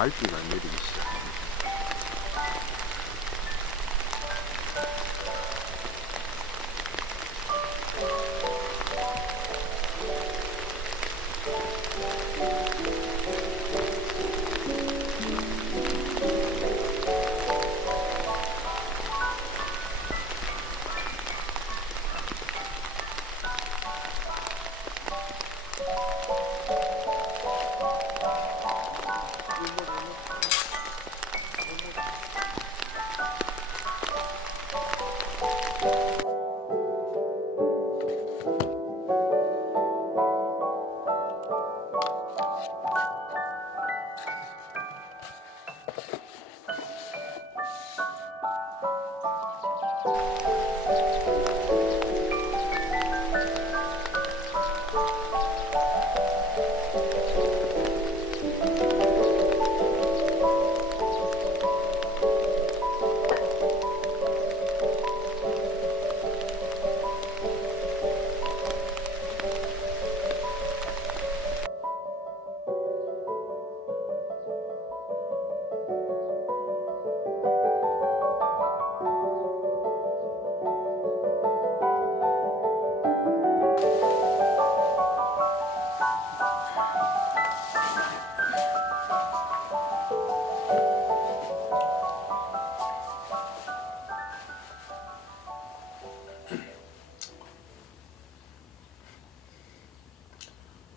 가을비가 내리기 시작합니다.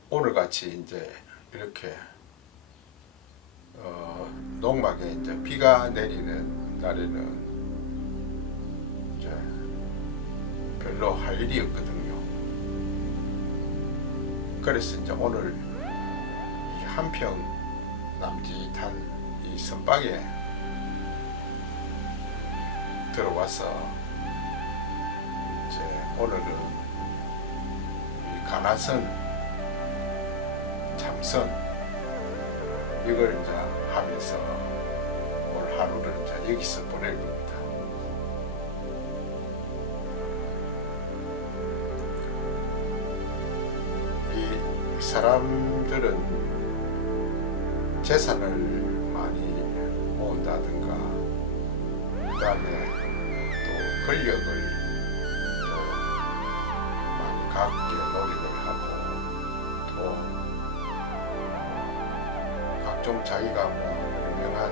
오늘같이 이제 이렇게 농막에 이제 비가 내리는 날에는 이제 별로 할 일이 없거든요. 그래서 이제 오늘 이 한평 남짓한 이 선방에 들어와서 이제 오늘은 이 가나선 참선 이걸 이제 하면서 오늘 하루를 이제 여기서 보낼 겁니다. 이 사람들은 재산을 많이 모은다든가 그 다음에 또 권력을 또 많이 갖게 노력을 하고 또 좀 자기가 유명한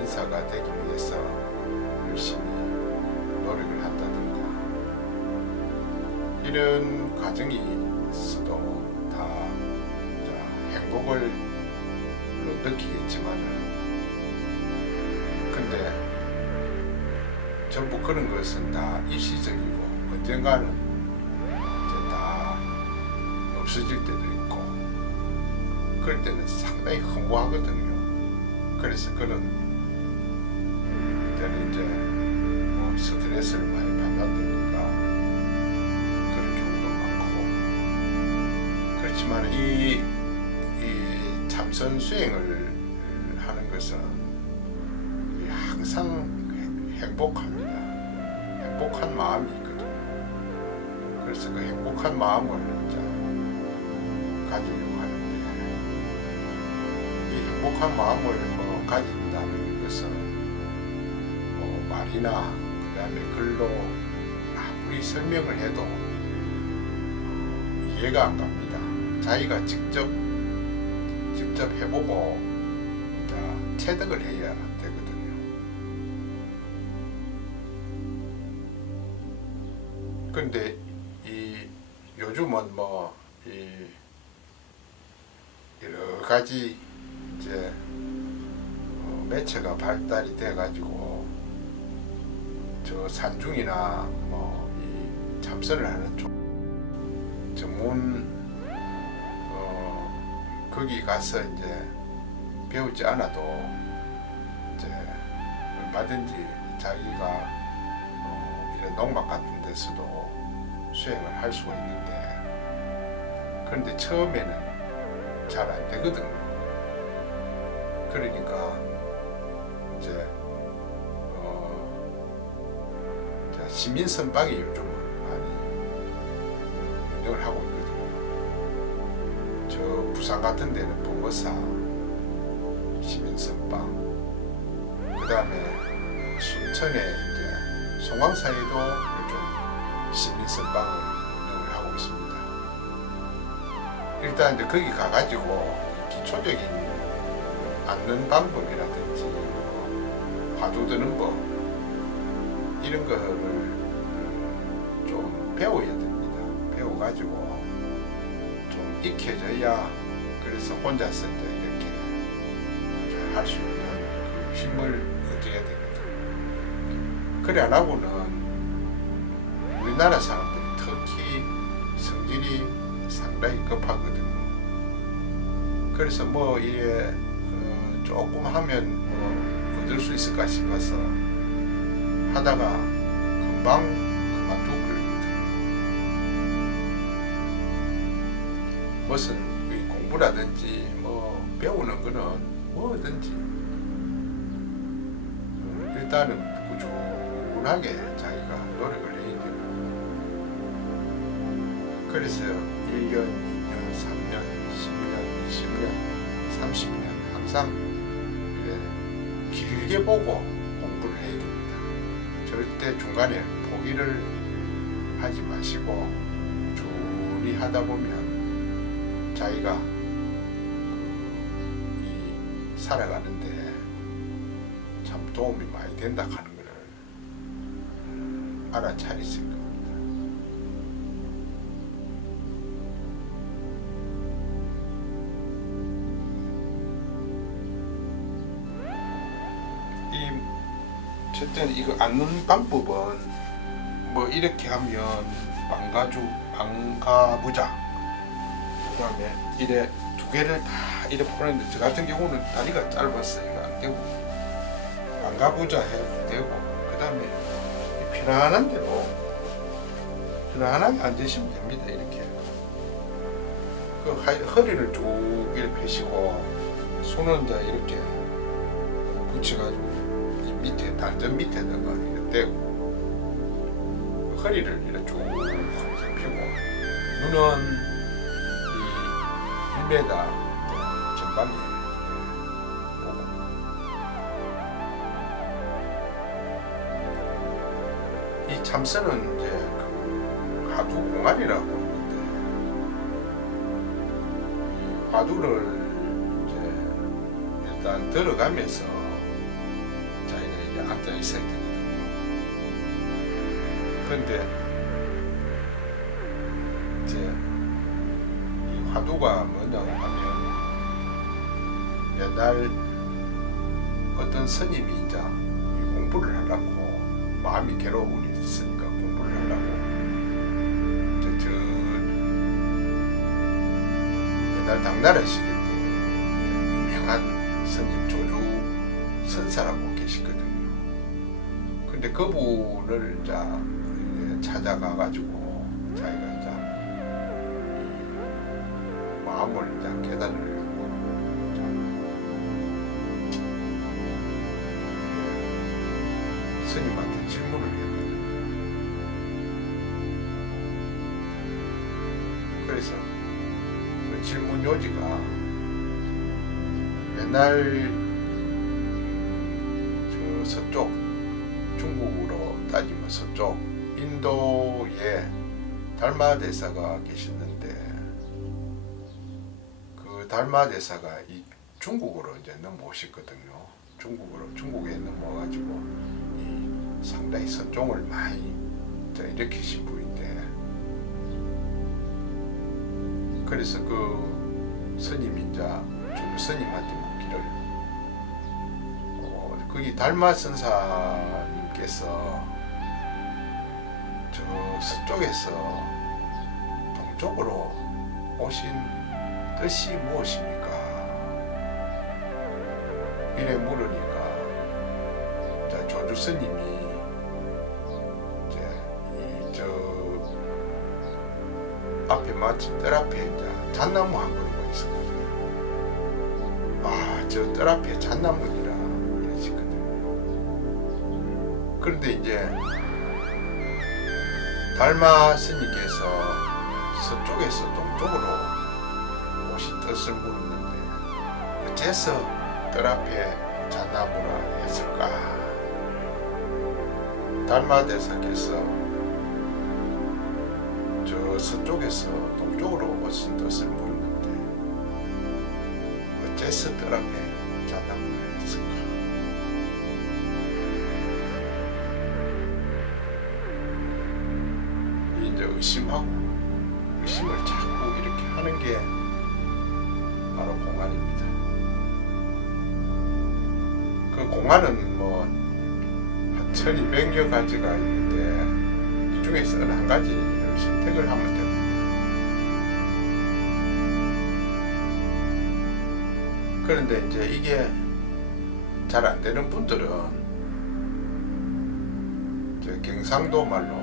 인사가 되기 위해서 열심히 노력을 한다든가 이런 과정이 있어도 다 행복을 느끼겠지만은 근데 전부 그런 것은 다 일시적이고 언젠가는 이제 다 없어질 때도 있고 그럴 때는 상당히 허무하거든요. 그래서 그런 때는 이제 뭐 스트레스를 많이 받는다든가 그런 경우도 많고 그렇지만 이 참선 수행을 하는 것은 항상 행복합니다. 행복한 마음이 있거든요. 그래서 그 행복한 마음을 이제 가지려고 행복한 마음을 가진다는 것은 말이나 그 다음에 글로 아무리 설명을 해도 이해가 안 갑니다. 자기가 직접 해보고 체득을 해야 되거든요. 근데 요즘은 여러 가지 이제 매체가 발달이 돼가지고 저 산중이나 이 참선을 하는 쪽 전문 거기 가서 이제 배우지 않아도 이제 얼마든지 자기가 이런 농막 같은 데서도 수행을 할 수가 있는데 그런데 처음에는 잘 안 되거든요. 그러니까 이제 시민 선방이 요즘은 많이 운영을 하고 있거든요. 저 부산 같은 데는 봉어사 시민 신선방, 그 다음에 순천에 이제 송광사에도 좀 시민선방을 운영을 하고 있습니다. 일단 이제 거기 가가지고 기초적인 앉는 방법이라든지 화두 드는 법 이런 거를 좀 배워야 됩니다. 배워가지고 좀 익혀져야 그래서 혼자서 이제 이렇게 할 수 있는 그 힘을 얻어야 되거든. 그래 안 하고는 우리나라 사람들이 특히 성질이 상당히 급하거든요. 그래서 뭐 이게 조금 하면 뭐 얻을 수 있을까 싶어서 하다가 금방 그만두고 그러거든요. 무슨 공부라든지 뭐 배우는 거는 뭐든지 일단은 꾸준하게 자기가 노력을 해야 되고, 그래서 1년, 2년, 3년, 10년, 20년, 30년 항상 이래 길게 보고 공부를 해야 됩니다. 절대 중간에 포기를 하지 마시고 꾸준히 하다 보면 자기가 살아가는데 참 도움이 많이 된다 하는 것을 알아차리실 겁니다. 어쨌든 이거 앉는 방법은 뭐 이렇게 하면 방가부자, 그 다음에 이래 두 개를 다 이래 보냈는데 저 같은 경우는 다리가 짧아서 이거 안 되고 방가부자 해도 되고, 그 다음에 편안한 대로 편안하게 앉으시면 됩니다. 이렇게 그 허리를 쭉 이렇게 펴시고 손은 이제 이렇게 붙여가지고 이 밑에 단전 밑에다가 이렇게 대고 허리를 이렇게 쭉 펴고 눈은 이 1m 전방에 보고 이 참선은 이제 그 화두 공안이라고 하는데 이 화두를 이제 일단 들어가면서 자기가 이제 앉아 있어야 되거든요. 그런데 이제 이 화두가 뭐냐 하면 옛날 어떤 스님이 이제 공부를 하려고 마음이 괴로우니까 공부를 하려고 저 옛날 당나라 시대 때 유명한 스님 조주 선사라고 계시거든요. 근데 그분을 이제 찾아가가지고 자기가 이제 이 마음을 이제 깨달으려고 스님한테 질문을 했거든요. 그래서 그 질문 요지가 옛날 저 서쪽 중국으로 따지면 서쪽 인도에 달마 대사가 계셨는데 그 달마 대사가 이 중국으로 이제 넘어오셨거든요. 중국에 넘어와가지고 상당히 선종을 많이 일으키신 분인데, 그래서 그 스님이 이제 조주 스님한테 묻기를 거기 달마 선사님께서 저 서쪽에서 동쪽으로 오신 뜻이 무엇입니까? 이래 물으니까 조주 스님이 앞에 마침 뜰 앞에 이제 잣나무 한 그루가 있었거든요. 아, 저 뜰 앞에 잣나무니라 이러시거든요. 그런데 이제 달마 스님께서 서쪽에서 동쪽으로 오신 뜻을 물었는데 어째서 뜰 앞에 잣나무라 했을까? 달마대사께서 저 서쪽에서 동쪽으로 오신 뜻을 물었는데 어째서 뜰 앞에 잣나무라 했을까? 이제 의심을 자꾸 이렇게 하는 게 바로 공안입니다. 그 공안은 뭐 한 1200여 가지가 있는데 이 중에서 어느 한 가지를 선택을 하면 됩니다. 그런데 이제 이게 잘 안 되는 분들은 이제 경상도 말로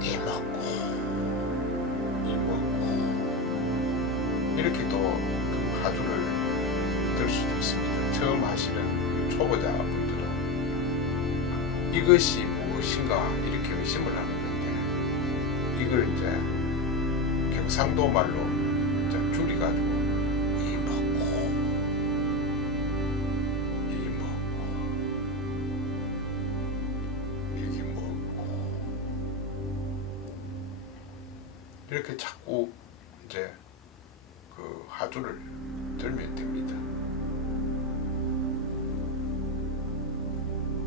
이먹고 이렇게 또 그 화두를 들 수도 있습니다. 처음 하시는 초보자분들은 이것이 무엇인가 이렇게 의심을 하는 건데 이걸 이제 경상도 말로 줄여가지고 이렇게 자꾸 이제 그 화두를 들면 됩니다.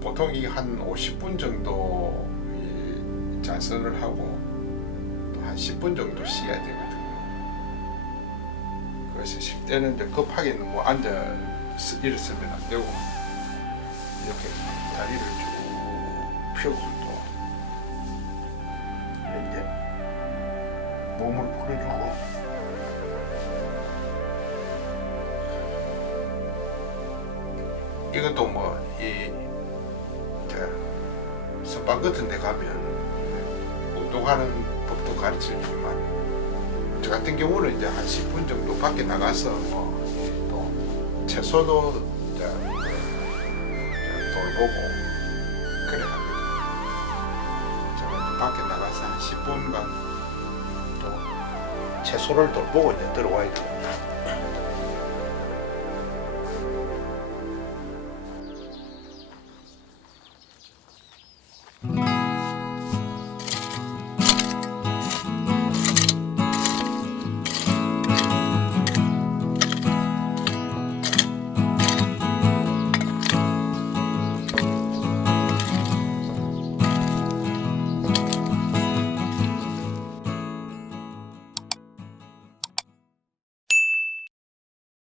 보통 이 한 50분 정도 이 자선을 하고 또 한 10분 정도 쉬어야 되거든요. 그래서 쉴 때는 이제 급하게는 뭐 앉아 일어서면 안 되고 이렇게 다리를 쭉 펴고 또 이제 몸을 풀어주고 이것도 뭐이 선방 같은 데 가면 운동하는 법도 가르쳐주지만 저 같은 경우는 이제 한 10분 정도 밖에 나가서 뭐 또 채소도 이제 돌보고 그래 하거든요. 제가 밖에 나가서 한 10분간 또 채소를 돌보고 이제 들어와야 됩니다.